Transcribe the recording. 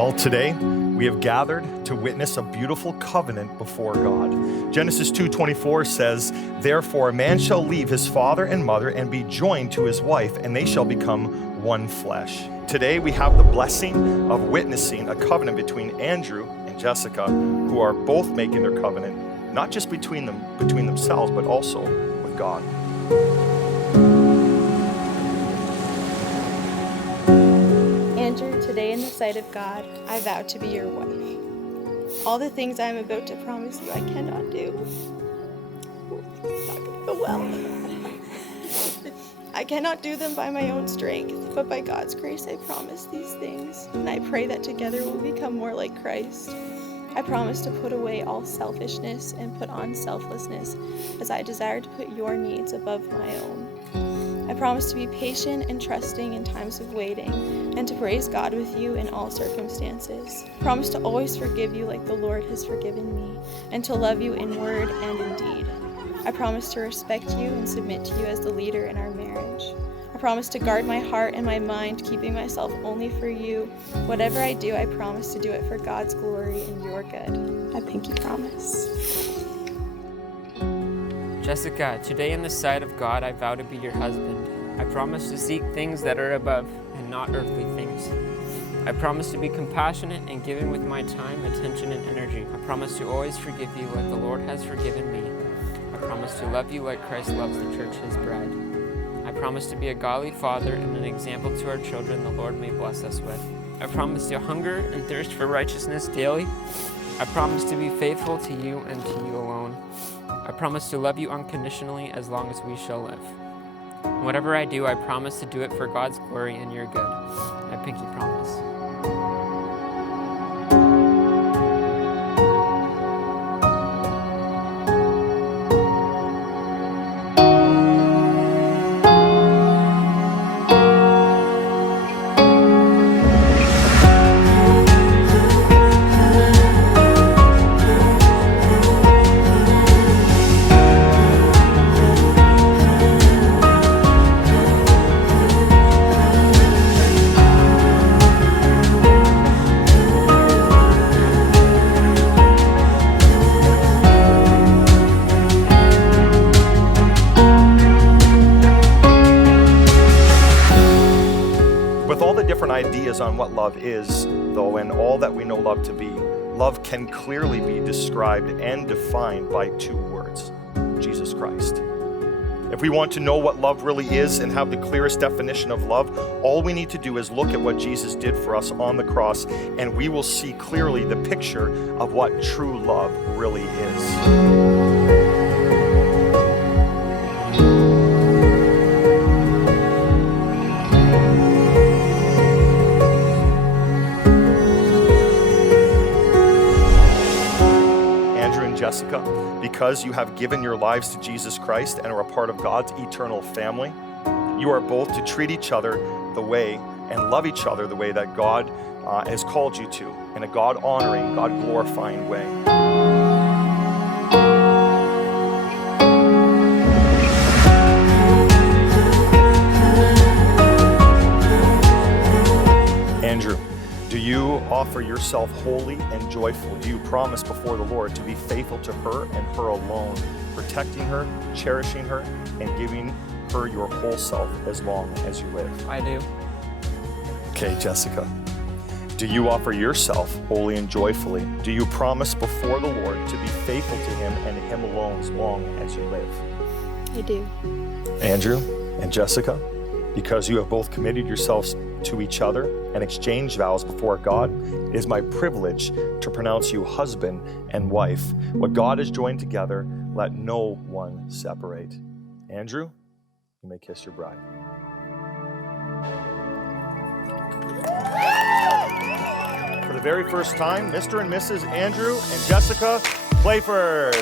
Well, today we have gathered to witness a beautiful covenant before God. Genesis 2:24 says, "Therefore a man shall leave his father and mother and be joined to his wife, and they shall become one flesh." Today we have the blessing of witnessing a covenant between Andrew and Jessica, who are both making their covenant, not just between themselves, but also with God. Andrew, today in the sight of God, I vow to be your wife. All the things I am about to promise you I cannot do. It's not going to go well. I cannot do them by my own strength, but by God's grace I promise these things, and I pray that together we'll become more like Christ. I promise to put away all selfishness and put on selflessness, as I desire to put your needs above my own. I promise to be patient and trusting in times of waiting, and to praise God with you in all circumstances. I promise to always forgive you like the Lord has forgiven me, and to love you in word and in deed. I promise to respect you and submit to you as the leader in our marriage. I promise to guard my heart and my mind, keeping myself only for you. Whatever I do, I promise to do it for God's glory and your good. I pinky promise. Jessica, today in the sight of God, I vow to be your husband. I promise to seek things that are above and not earthly things. I promise to be compassionate and giving with my time, attention, and energy. I promise to always forgive you like the Lord has forgiven me. I promise to love you like Christ loves the church, his bride. I promise to be a godly father and an example to our children the Lord may bless us with. I promise to hunger and thirst for righteousness daily. I promise to be faithful to you and to you alone. I promise to love you unconditionally as long as we shall live. Whatever I do, I promise to do it for God's glory and your good. I pinky promise. With all the different ideas on what love is, though, and all that we know love to be, love can clearly be described and defined by two words: Jesus Christ. If we want to know what love really is and have the clearest definition of love, all we need to do is look at what Jesus did for us on the cross, and we will see clearly the picture of what true love really is. Jessica, because you have given your lives to Jesus Christ and are a part of God's eternal family, you are both to treat each other the way and love each other the way that God has called you to, in a God-honoring, God-glorifying way. Andrew, do you offer yourself wholly and joyful? Do you promise before the Lord to be faithful to her and her alone, protecting her, cherishing her, and giving her your whole self as long as you live? I do. Okay, Jessica, do you offer yourself wholly and joyfully? Do you promise before the Lord to be faithful to him and him alone as long as you live? I do. Andrew and Jessica, because you have both committed yourselves to each other and exchanged vows before God, it is my privilege to pronounce you husband and wife. What God has joined together, let no one separate. Andrew, you may kiss your bride. For the very first time, Mr. and Mrs. Andrew and Jessica Playford.